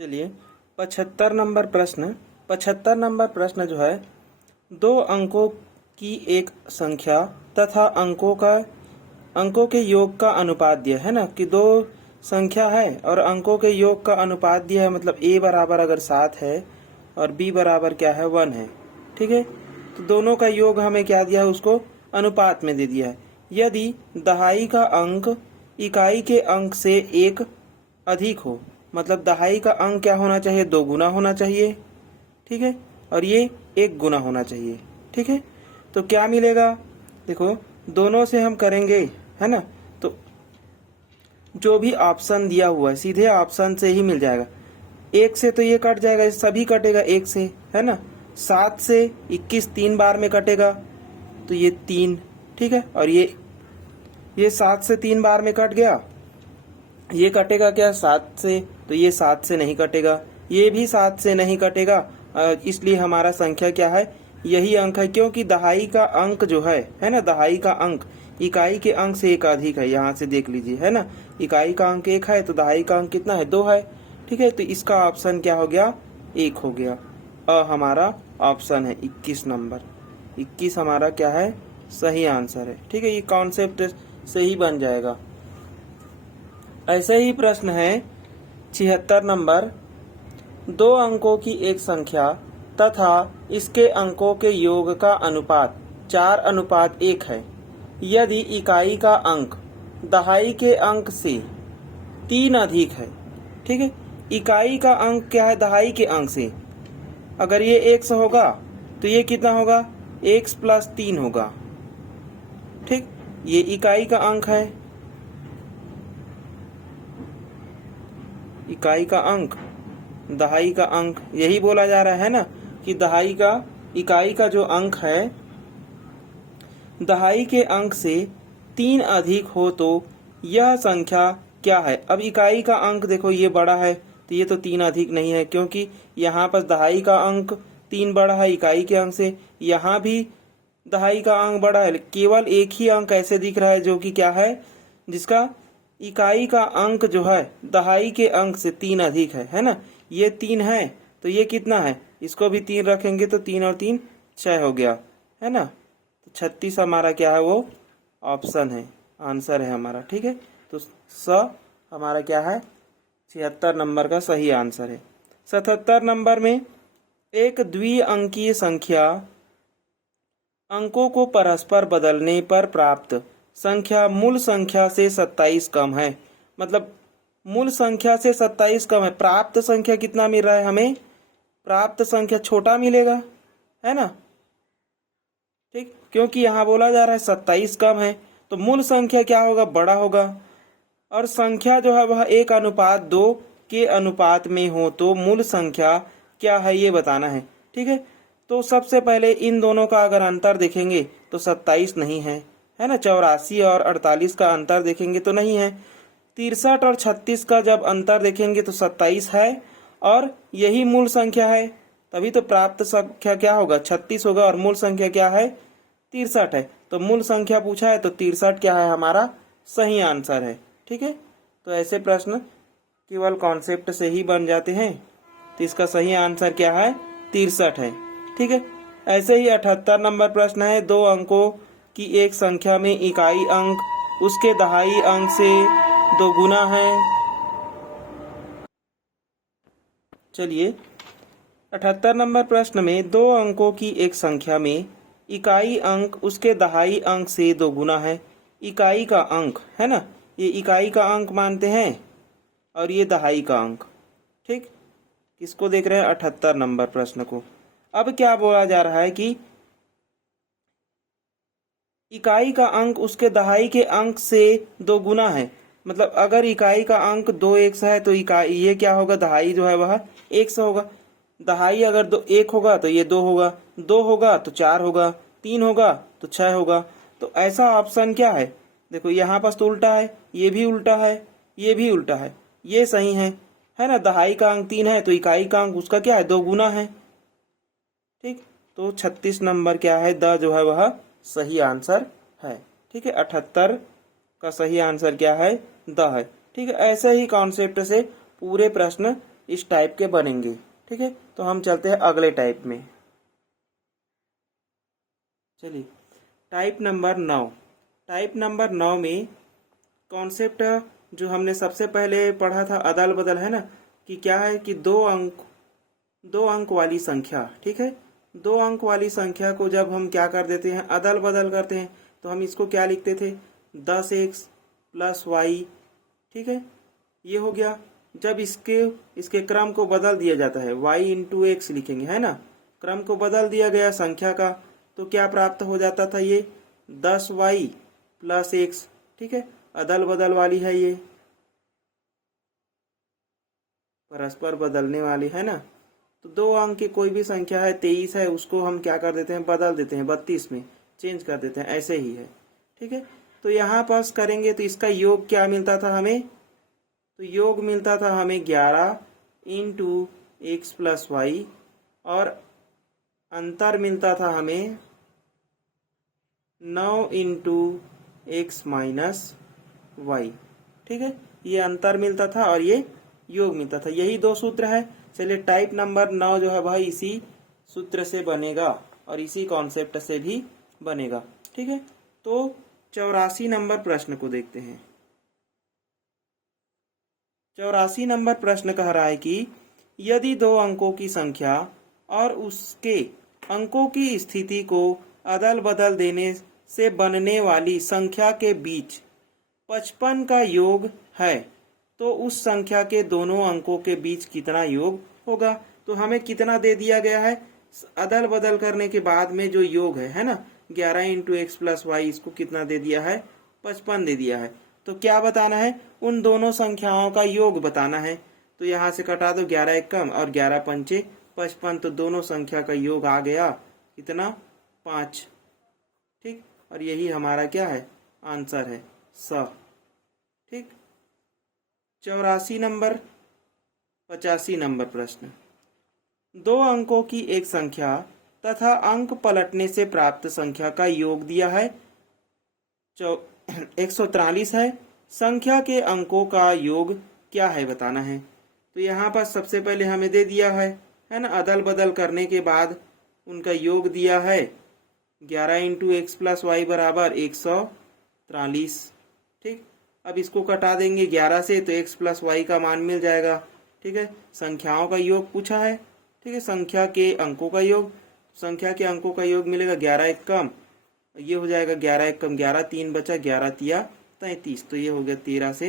चलिए 75 नंबर प्रश्न जो है, दो अंकों की एक संख्या तथा अंकों के योग का अनुपात दिया है ना, कि दो संख्या है और अंकों के योग का अनुपात दिया है, मतलब a बराबर अगर 7 है और b बराबर क्या है 1 है। ठीक है, तो दोनों का योग हमें क्या दिया है, उसको अनुपात में दे दिया है। यदि दहाई का अंक इकाई के अंक से एक अधिक हो, मतलब दहाई का अंक क्या होना चाहिए, 2 गुना होना चाहिए। ठीक है, और ये 1 गुना होना चाहिए। ठीक है, तो क्या मिलेगा, देखो दोनों से हम करेंगे, है ना, तो जो भी ऑप्शन दिया हुआ है सीधे ऑप्शन से ही मिल जाएगा। 1 से तो ये कट जाएगा, सभी कटेगा 1 से, है ना। 7 से 21 3 बार में कटेगा तो ये 3। ठीक है, और ये 7 से 3 बार में कट गया, ये कटेगा क्या 7 से, तो ये 7 से नहीं कटेगा, ये भी 7 से नहीं कटेगा। इसलिए हमारा संख्या क्या है, यही अंक है, क्योंकि दहाई का अंक जो है ना, दहाई का अंक इकाई के अंक से एक अधिक है। यहाँ से देख लीजिए, है ना, इकाई का अंक 1 है तो दहाई का अंक कितना है, 2 है। ठीक है, तो इसका ऑप्शन क्या हो गया, 1 हो गया। हमारा ऑप्शन है 21 नंबर। 21 हमारा क्या है, सही आंसर है। ठीक है, ये कॉन्सेप्ट से ही बन जाएगा। ऐसे ही प्रश्न है 76 नंबर, दो अंकों की एक संख्या तथा इसके अंकों के योग का अनुपात 4:1 है। यदि इकाई का अंक दहाई के अंक से 3 अधिक है। ठीक है, इकाई का अंक क्या है, दहाई के अंक से, अगर ये 1 होगा तो ये कितना होगा, x + 3 होगा। ठीक, ये इकाई का अंक है, इकाई का अंक, दहाई का अंक, यही बोला जा रहा है ना, कि दहाई का इकाई का जो अंक है दहाई के अंक से 3 अधिक हो तो यह संख्या क्या है। अब इकाई का अंक देखो ये बड़ा है तो ये तो 3 अधिक नहीं है, क्योंकि यहाँ पर दहाई का अंक 3 बड़ा है इकाई के अंक से, यहाँ भी दहाई का अंक बड़ा है, केवल एक ही अंक ऐसे दिख रहा है जो कि क्या है, जिसका इकाई का अंक जो है दहाई के अंक से 3 अधिक है ना। ये 3 है तो ये कितना है, इसको भी 3 रखेंगे तो 3 और 3 6 हो गया, है ना। तो 36 हमारा क्या है, वो ऑप्शन है, आंसर है हमारा। ठीक है, तो हमारा क्या है, 76 नंबर का सही आंसर है। 77 नंबर में, एक द्विअंकीय संख्या अंकों को परस्पर बदलने पर प्राप्त संख्या मूल संख्या से 27 कम है। मतलब मूल संख्या से 27 कम है, प्राप्त संख्या कितना मिल रहा है हमें, प्राप्त संख्या छोटा मिलेगा, है ना। ठीक, क्योंकि यहाँ बोला जा रहा है 27 कम है, तो मूल संख्या क्या होगा, बड़ा होगा। और संख्या जो है वह 1:2 के अनुपात में हो तो मूल संख्या क्या है, ये बताना है। ठीक है, तो सबसे पहले इन दोनों का अगर अंतर देखेंगे तो 27 नहीं है, है ना। 84 और 48 का अंतर देखेंगे तो नहीं है। 63 और 36 का जब अंतर देखेंगे तो 27 है, और यही मूल संख्या है, तभी तो प्राप्त संख्या क्या होगा, 36 होगा, और मूल संख्या क्या है, 63 है। तो मूल संख्या पूछा है तो 63 क्या है, हमारा सही आंसर है। ठीक है, तो ऐसे प्रश्न केवल कॉन्सेप्ट से ही बन जाते हैं, तो इसका सही आंसर क्या है, 63 है। ठीक है, ऐसे ही 78 नंबर प्रश्न है, दो अंकों की एक संख्या में इकाई अंक उसके दहाई अंक से 2 गुना है। चलिए 78 नंबर प्रश्न में, दो अंकों की एक संख्या में इकाई अंक उसके दहाई अंक से 2 गुना है। इकाई का अंक है ना, ये इकाई का अंक मानते हैं, और ये दहाई का अंक। ठीक, किसको देख रहे हैं, 78 नंबर प्रश्न को। अब क्या बोला जा रहा है कि इकाई का अंक उसके दहाई के अंक से 2 गुना है। मतलब अगर इकाई का अंक 2x है तो इकाई ये क्या होगा, दहाई जो है वह 1 होगा। दहाई अगर 1 होगा तो ये 2 होगा, 2 होगा तो 4 होगा, 3 होगा तो 6 होगा। तो ऐसा ऑप्शन क्या है, देखो यहाँ पास तो उल्टा है, ये भी उल्टा है, ये भी उल्टा है, ये सही है ना। दहाई का अंक 3 है तो इकाई का अंक उसका क्या है, 2 गुना है। ठीक, तो 36 नंबर क्या है, द जो है वह सही आंसर है। ठीक है, 78 का सही आंसर क्या है, द है। ठीक है, ऐसे ही कॉन्सेप्ट से पूरे प्रश्न इस टाइप के बनेंगे। ठीक है, तो हम चलते हैं अगले टाइप में। चलिए, टाइप नंबर 9। टाइप नंबर 9 में कॉन्सेप्ट जो हमने सबसे पहले पढ़ा था अदल बदल, है ना, कि क्या है कि दो अंक वाली संख्या। ठीक है, 2 अंक वाली संख्या को जब हम क्या कर देते हैं, अदल बदल करते हैं, तो हम इसको क्या लिखते थे, 10x + y। ठीक है, ये हो गया। जब इसके क्रम को बदल दिया जाता है, y × x लिखेंगे, है ना, क्रम को बदल दिया गया संख्या का, तो क्या प्राप्त हो जाता था, ये 10y + x। ठीक है, अदल बदल वाली है, ये परस्पर बदलने वाली है ना। तो 2 अंक की कोई भी संख्या है, 23 है, उसको हम क्या कर देते हैं, बदल देते हैं 32 में, चेंज कर देते हैं, ऐसे ही है। ठीक है, तो यहाँ पास करेंगे तो इसका योग क्या मिलता था हमें, तो योग मिलता था हमें 11 × x + y, और अंतर मिलता था हमें 9 × x - y। ठीक है, ये अंतर मिलता था और ये योग मिलता था, यही 2 सूत्र है। चलिए, टाइप नंबर 9 जो है भाई इसी सूत्र से बनेगा और इसी कॉन्सेप्ट से भी बनेगा। ठीक है, तो 84 नंबर प्रश्न को देखते हैं। 84 नंबर प्रश्न कह रहा है कि यदि 2 अंकों की संख्या और उसके अंकों की स्थिति को अदल बदल देने से बनने वाली संख्या के बीच 55 का योग है, तो उस संख्या के दोनों अंकों के बीच कितना योग होगा। तो हमें कितना दे दिया गया है, अदल बदल करने के बाद में जो योग है ना, 11 × x + y, इसको कितना दे दिया है, 55 दे दिया है। तो क्या बताना है, उन दोनों संख्याओं का योग बताना है। तो यहाँ से कटा दो, 11 एक कम और 11 पंचे 55, तो दोनों संख्या का योग आ गया कितना, 5। ठीक, और यही हमारा क्या है, आंसर है, स। ठीक, 84 नंबर। 85 नंबर प्रश्न, 2 अंकों की एक संख्या तथा अंक पलटने से प्राप्त संख्या का योग दिया है 143 है। संख्या के अंकों का योग क्या है बताना है। तो यहाँ पर सबसे पहले हमें दे दिया है ना, अदल बदल करने के बाद उनका योग दिया है 11 × x + y = 143। ठीक, अब इसको कटा देंगे 11 से, तो x + y का मान मिल जाएगा। ठीक है, संख्याओं का योग पूछा है। ठीक है, संख्या के अंकों का योग, संख्या के अंकों का योग मिलेगा 11 एक कम, ये हो जाएगा 11 एक कम 11, 3 बचा, 11 तिया 33, तो ये हो गया 13 से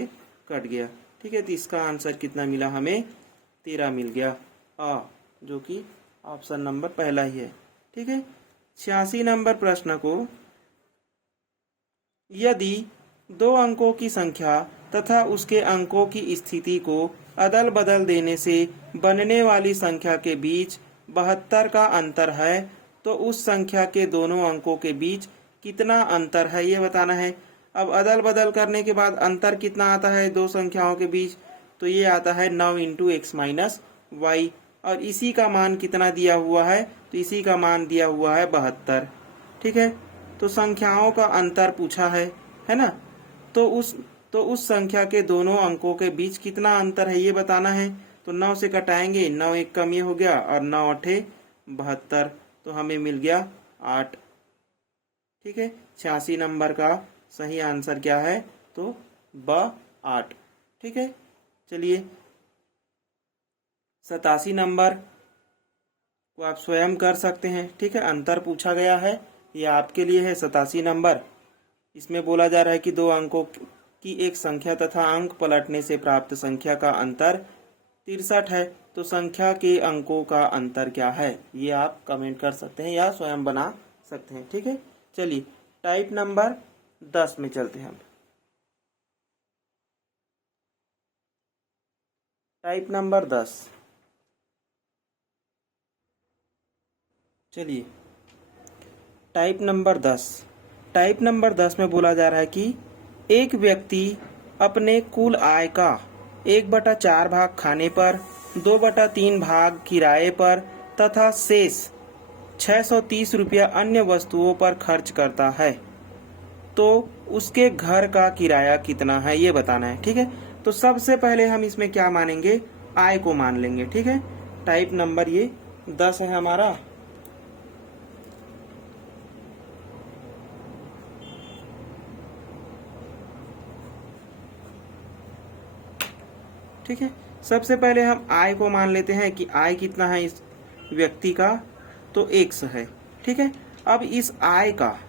कट गया। ठीक है, तो इसका आंसर कितना मिला हमें, 13 मिल गया, जो कि ऑप्शन नंबर पहला ही है। ठीक है, 86 नंबर प्रश्न को, यदि 2 अंकों की संख्या तथा उसके अंकों की स्थिति को अदल बदल देने से बनने वाली संख्या के बीच 72 का अंतर है, तो उस संख्या के दोनों अंकों के बीच कितना अंतर है, ये बताना है। अब अदल बदल करने के बाद अंतर कितना आता है दो संख्याओं के बीच, तो ये आता है 9 × x - y, और इसी का मान कितना दिया हुआ है, तो इसी का मान दिया हुआ है 72। ठीक है, तो संख्याओं का अंतर पूछा है ना, तो उस संख्या के दोनों अंकों के बीच कितना अंतर है ये बताना है। तो 9 से कटाएंगे, 9 एक कम ये हो गया, और 9 8 72, तो हमें मिल गया 8। ठीक है, 86 नंबर का सही आंसर क्या है, तो 8। ठीक है, चलिए 87 नंबर को आप स्वयं कर सकते हैं। ठीक है, अंतर पूछा गया है, ये आपके लिए है 87 नंबर। इसमें बोला जा रहा है कि 2 अंकों की एक संख्या तथा अंक पलटने से प्राप्त संख्या का अंतर 63 है, तो संख्या के अंकों का अंतर क्या है, ये आप कमेंट कर सकते हैं या स्वयं बना सकते हैं। ठीक है, चलिए टाइप नंबर 10 में चलते हैं हम। टाइप नंबर 10, चलिए टाइप नंबर 10 में बोला जा रहा है कि एक व्यक्ति अपने कुल आय का 1/4 भाग खाने पर, 2/3 भाग किराए पर तथा शेष 630 रुपया अन्य वस्तुओं पर खर्च करता है, तो उसके घर का किराया कितना है ये बताना है। ठीक है, तो सबसे पहले हम इसमें क्या मानेंगे, आय को मान लेंगे। ठीक है, टाइप नंबर ये 10 है हमारा। ठीक है, सबसे पहले हम आय को मान लेते हैं कि आय कितना है इस व्यक्ति का, तो x है। ठीक है, अब इस आय का,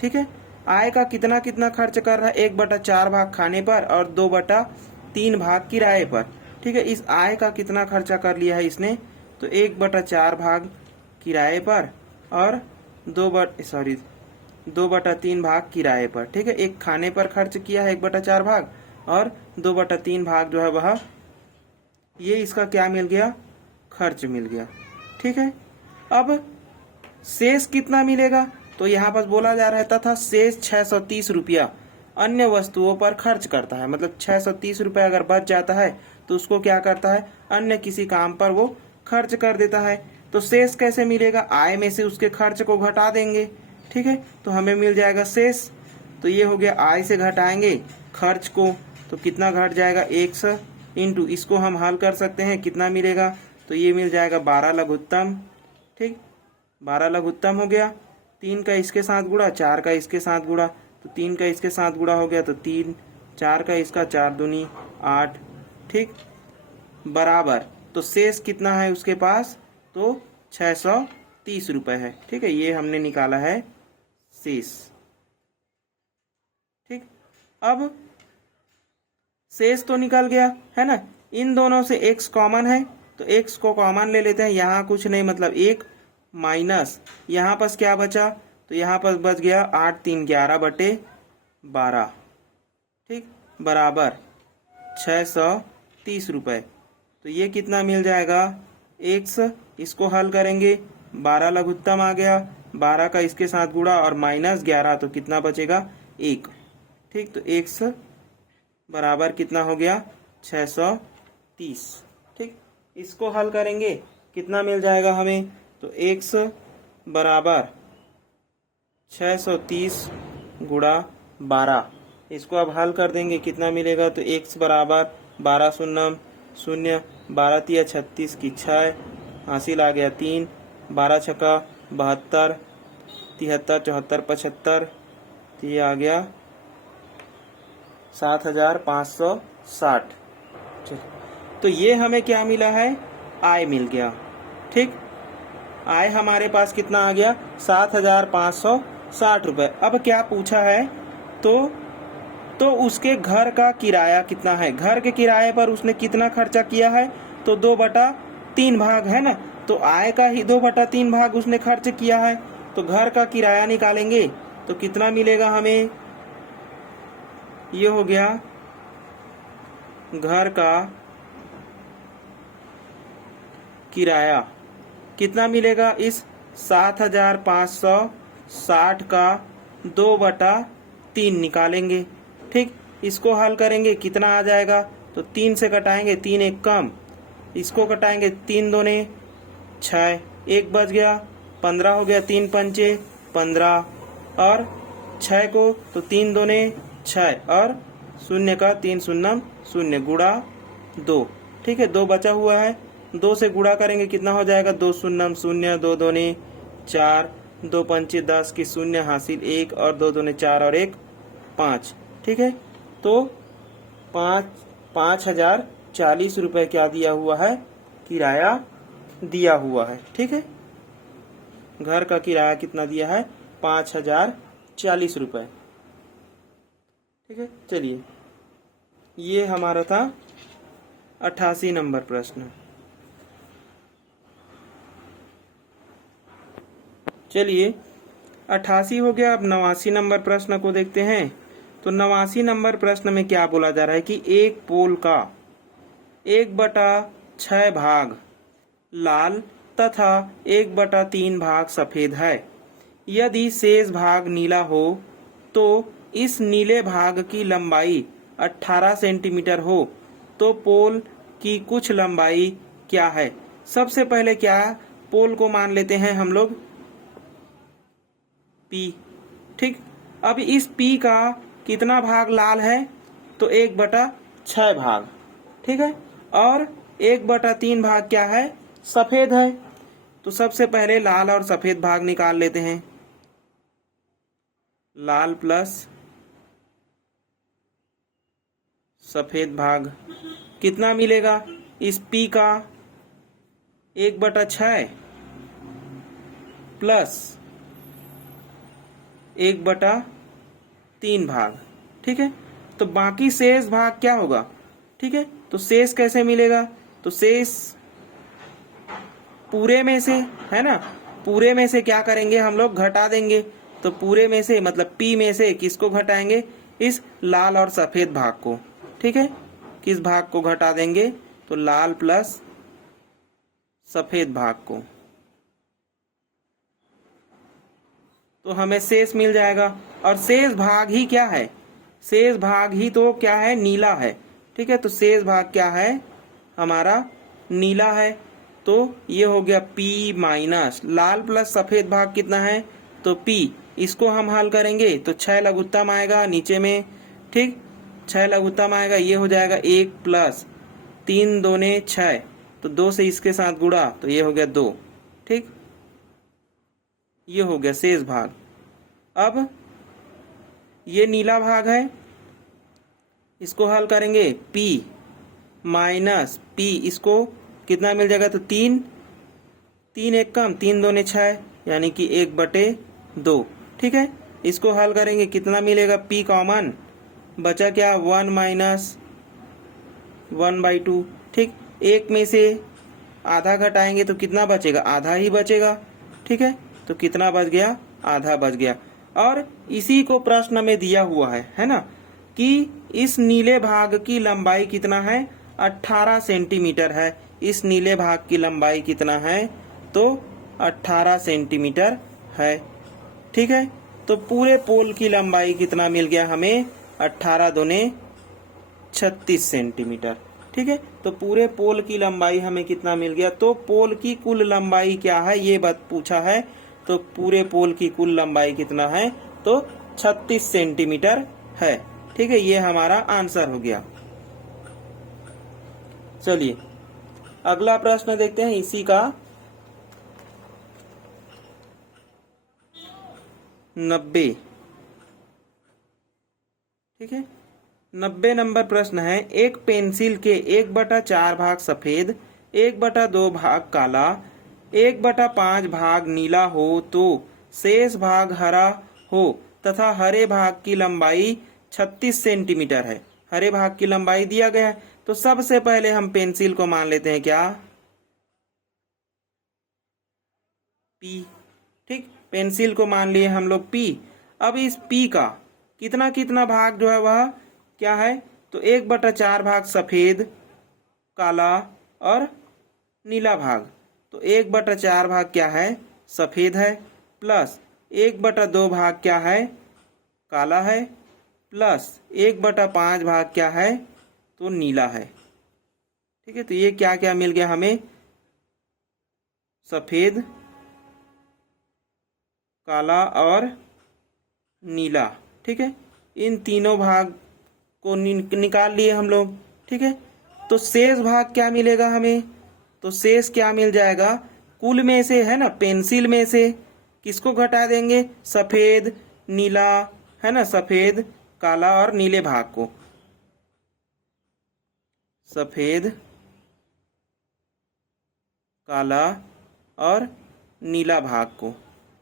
ठीक है, आय का कितना कितना खर्च कर रहा है, 1/4 भाग खाने पर और 2/3 भाग किराए पर। ठीक है, इस आय का कितना खर्चा कर लिया है इसने, तो 1/4 भाग किराए पर और 2/3 भाग किराए पर। ठीक है, एक खाने पर खर्च किया है 1/4 भाग और 2/3 भाग जो है वह ये इसका क्या मिल गया, खर्च मिल गया। ठीक है, अब शेष कितना मिलेगा, तो यहाँ पर बोला जा रहा है तथा शेष 630 रुपया अन्य वस्तुओं पर खर्च करता है। मतलब 630 रुपया अगर बच जाता है तो उसको क्या करता है, अन्य किसी काम पर वो खर्च कर देता है। तो शेष कैसे मिलेगा, आय में से उसके खर्च को घटा देंगे। ठीक है, तो हमें मिल जाएगा शेष। तो ये हो गया, आय से घटाएंगे खर्च को, तो कितना घट जाएगा, 100 इंटू, इसको हम हल कर सकते हैं, कितना मिलेगा, तो ये मिल जाएगा 12 लघुत्तम। ठीक, 12 लघुत्तम हो गया, 3 का इसके साथ गुणा, 4 का इसके साथ गुणा, तो 3 का इसके साथ गुणा हो गया, तो 3, 4 का इसका, 4 दूनी 8। ठीक, बराबर, तो शेष कितना है उसके पास, तो 630 रुपए है। ठीक है, ये हमने निकाला है शेष। ठीक, अब शेष तो निकल गया है ना, इन दोनों से x कॉमन है तो x को कॉमन ले लेते हैं। यहाँ कुछ नहीं, मतलब 1 माइनस यहाँ पर क्या बचा, तो यहाँ पर बच गया 8 3 11/12। ठीक, बराबर 630 रुपए। तो ये कितना मिल जाएगा, x, इसको हल करेंगे, 12 लघुत्तम आ गया, 12 का इसके साथ गुणा और माइनस 11, तो कितना बचेगा, 1। ठीक, तो x बराबर कितना हो गया, 630। ठीक, इसको हल करेंगे, कितना मिल जाएगा हमें, तो x बराबर 630 गुणा 12, इसको अब हल कर देंगे, कितना मिलेगा, तो x बराबर 12 शून्य शून्य, 12 तिया 36 की 6, हासिल आ गया 3, 12 छक्का 72, 73 74 75, तो ये आ गया 7560। तो ये हमें क्या मिला है, आय मिल गया। ठीक, आय हमारे पास कितना आ गया, 7560 रुपए। अब क्या पूछा है, तो उसके घर का किराया कितना है, घर के किराए पर उसने कितना खर्चा किया है, तो 2/3 भाग है ना, तो आय का ही 2/3 भाग उसने खर्च किया है। तो घर का किराया निकालेंगे तो कितना मिलेगा हमें, ये हो गया घर का किराया कितना मिलेगा, इस 7560 का 2/3 निकालेंगे। ठीक, इसको हल करेंगे, कितना आ जाएगा, तो 3 से कटाएंगे, 3 एक कम, इसको कटाएंगे, 3 दूने 6, 1 बच गया, 15 हो गया, 3 पंचे 15 और 6 को, तो 3 दूने 6 और शून्य का 3 शून्य शून्य गुणा 2। ठीक है, 2 बचा हुआ है, 2 से गुणा करेंगे, कितना हो जाएगा, 2 शून्य शून्य, 2 दूने 4, 2 पंचे 10 की शून्य, हासिल 1 और 2 दूने 4 और 1 5। ठीक है, तो 5040 रुपए क्या दिया हुआ है, किराया दिया हुआ है। ठीक है, घर का किराया कितना दिया है, 5040 रुपए। ठीक है, चलिए, ये हमारा था 88 नंबर प्रश्न। चलिए, 88 हो गया, अब 89 नंबर प्रश्न को देखते हैं। तो 89 नंबर प्रश्न में क्या बोला जा रहा है कि एक पोल का 1/6 भाग लाल तथा 1/3 भाग सफेद है। यदि शेष भाग नीला हो तो इस नीले भाग की लंबाई 18 सेंटीमीटर हो, तो पोल की कुछ लंबाई क्या है। सबसे पहले क्या, पोल को मान लेते हैं हम लोग P। ठीक, अब इस P का कितना भाग लाल है, तो 1/6 भाग। ठीक है, और 1/3 भाग क्या है? सफेद है। तो सबसे पहले लाल और सफेद भाग निकाल लेते हैं। लाल प्लस सफेद भाग कितना मिलेगा? इस P का 1/6 प्लस 1/3 भाग। ठीक है, तो बाकी शेष भाग क्या होगा? ठीक है, तो शेष कैसे मिलेगा? तो शेष पूरे में से, है ना, पूरे में से क्या करेंगे हम लोग? घटा देंगे। तो पूरे में से मतलब P में से किसको घटाएंगे? इस लाल और सफेद भाग को। ठीक है, किस भाग को घटा देंगे? तो लाल प्लस सफेद भाग को। तो हमें शेष मिल जाएगा। और शेष भाग ही क्या है? शेष भाग ही तो क्या है? नीला है। ठीक है, तो शेष भाग क्या है? हमारा नीला है। तो ये हो गया P माइनस लाल प्लस सफेद भाग कितना है? तो P। इसको हम हल करेंगे तो 6 लघुत्तम आएगा नीचे में। ठीक, 6 लघुत्तम आएगा। ये हो जाएगा 1 प्लस 3 दूने 6, तो 2 से इसके साथ गुणा, तो ये हो गया 2। ठीक, ये हो गया शेष भाग। अब ये नीला भाग है, इसको हल करेंगे P माइनस P। इसको कितना मिल जाएगा? तो 3 3 एक कम, 3 दूने 6, यानी कि 1/2। ठीक है, इसको हल करेंगे कितना मिलेगा? P कॉमन बचा क्या? 1 माइनस 1/2। ठीक, एक में से आधा घटाएंगे तो कितना बचेगा? आधा ही बचेगा। ठीक है, तो कितना बच गया? आधा बच गया। और इसी को प्रश्न में दिया हुआ है ना, कि इस नीले भाग की लंबाई कितना है? 18 सेंटीमीटर है। इस नीले भाग की लंबाई कितना है? तो 18 सेंटीमीटर है। ठीक है, तो पूरे पोल की लंबाई कितना मिल गया हमें? 18 दूने 36 सेंटीमीटर। ठीक है, तो पूरे पोल की लंबाई हमें कितना मिल गया? तो पोल की कुल लंबाई क्या है, ये बात पूछा है। तो पूरे पोल की कुल लंबाई कितना है? तो 36 सेंटीमीटर है। ठीक है, ये हमारा आंसर हो गया। चलिए अगला प्रश्न देखते हैं इसी का। 90। ठीक है, 90 नंबर प्रश्न है। एक पेंसिल के 1/4 भाग सफेद, 1/2 भाग काला, 1/5 भाग नीला हो तो शेष भाग हरा हो तथा हरे भाग की लंबाई 36 सेंटीमीटर है। हरे भाग की लंबाई दिया गया है। तो सबसे पहले हम पेंसिल को मान लेते हैं क्या? P। ठीक, पेंसिल को मान लिए हम लोग P। अब इस P का कितना कितना भाग जो है वह क्या है? तो 1/4 भाग सफेद, काला और नीला भाग। तो 1/4 भाग क्या है? सफेद है, प्लस 1/2 भाग क्या है? काला है, प्लस 1/5 भाग क्या है? तो नीला है। ठीक है, तो ये क्या क्या मिल गया हमें? सफेद, काला और नीला। ठीक है, इन तीनों भाग को निकाल लिए हम लोग। ठीक है, तो शेष भाग क्या मिलेगा हमें? तो शेष क्या मिल जाएगा? कुल में से, है ना, पेंसिल में से किसको घटा देंगे? सफेद, नीला, है ना, सफेद, काला और नीले भाग को। सफेद, काला और नीला भाग को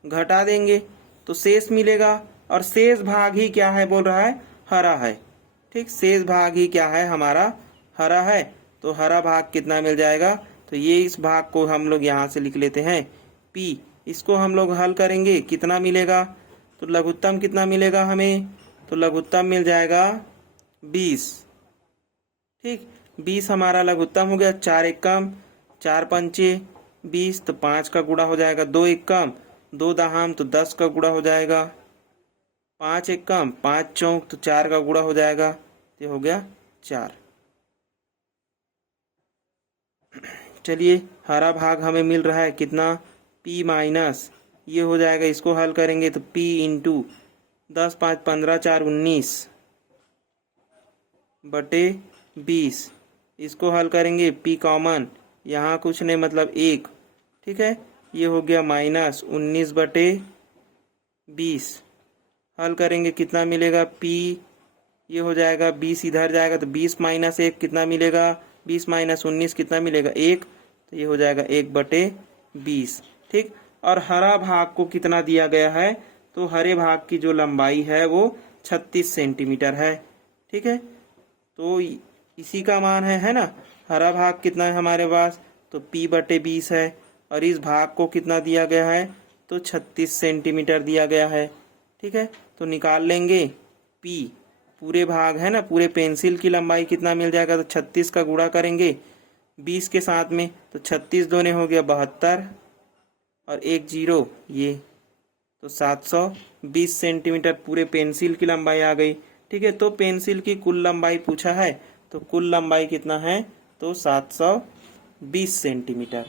घटा देंगे तो शेष मिलेगा। और शेष भाग ही क्या है बोल रहा है? हरा है। ठीक, शेष भाग ही क्या है? हमारा हरा है। तो हरा भाग कितना मिल जाएगा? तो ये इस भाग को हम लोग यहाँ से लिख लेते हैं P। इसको हम लोग हल करेंगे, कितना मिलेगा? तो लघुत्तम कितना मिलेगा हमें? तो लघुत्तम मिल जाएगा 20। ठीक, 20 हमारा लघुत्तम हो गया। 4 एक कम, 4 पंचे 20, तो 5 का गुणा हो जाएगा। 2 एक कम, 2 दहाम, तो 10 का गुणा हो जाएगा। 5 एक कम, 5 चौक, तो 4 का गुणा हो जाएगा। ये हो गया 4। चलिए हरा भाग हमें मिल रहा है कितना? P माइनस, ये हो जाएगा, इसको हल करेंगे तो P इंटू 10 5 15 4 19 बटे 20, इसको हल करेंगे, p कॉमन, यहाँ कुछ नहीं मतलब 1, ठीक है। ये हो गया -19/20। हल करेंगे कितना मिलेगा, p, ये हो जाएगा 20 इधर जाएगा तो 20 - 1 कितना मिलेगा, 20 - 19 कितना मिलेगा 1, तो ये हो जाएगा 1/20, ठीक। और हरा भाग को कितना दिया गया है, तो हरे भाग की जो लंबाई है वो 36 सेंटीमीटर है, ठीक है। तो इसी का मान है ना। हरा भाग कितना है हमारे पास, तो p/20 है, और इस भाग को कितना दिया गया है, तो 36 सेंटीमीटर दिया गया है, ठीक है। तो निकाल लेंगे p, पूरे भाग है ना, पूरे पेंसिल की लंबाई कितना मिल जाएगा, तो 36 का गुणा करेंगे 20 के साथ में, तो 36 दूने हो गया 72 और 1 0 ये, तो 720 सेंटीमीटर पूरे पेंसिल की लंबाई आ गई, ठीक है। तो पेंसिल की कुल लंबाई पूछा है, तो कुल लंबाई कितना है, तो 720 सेंटीमीटर।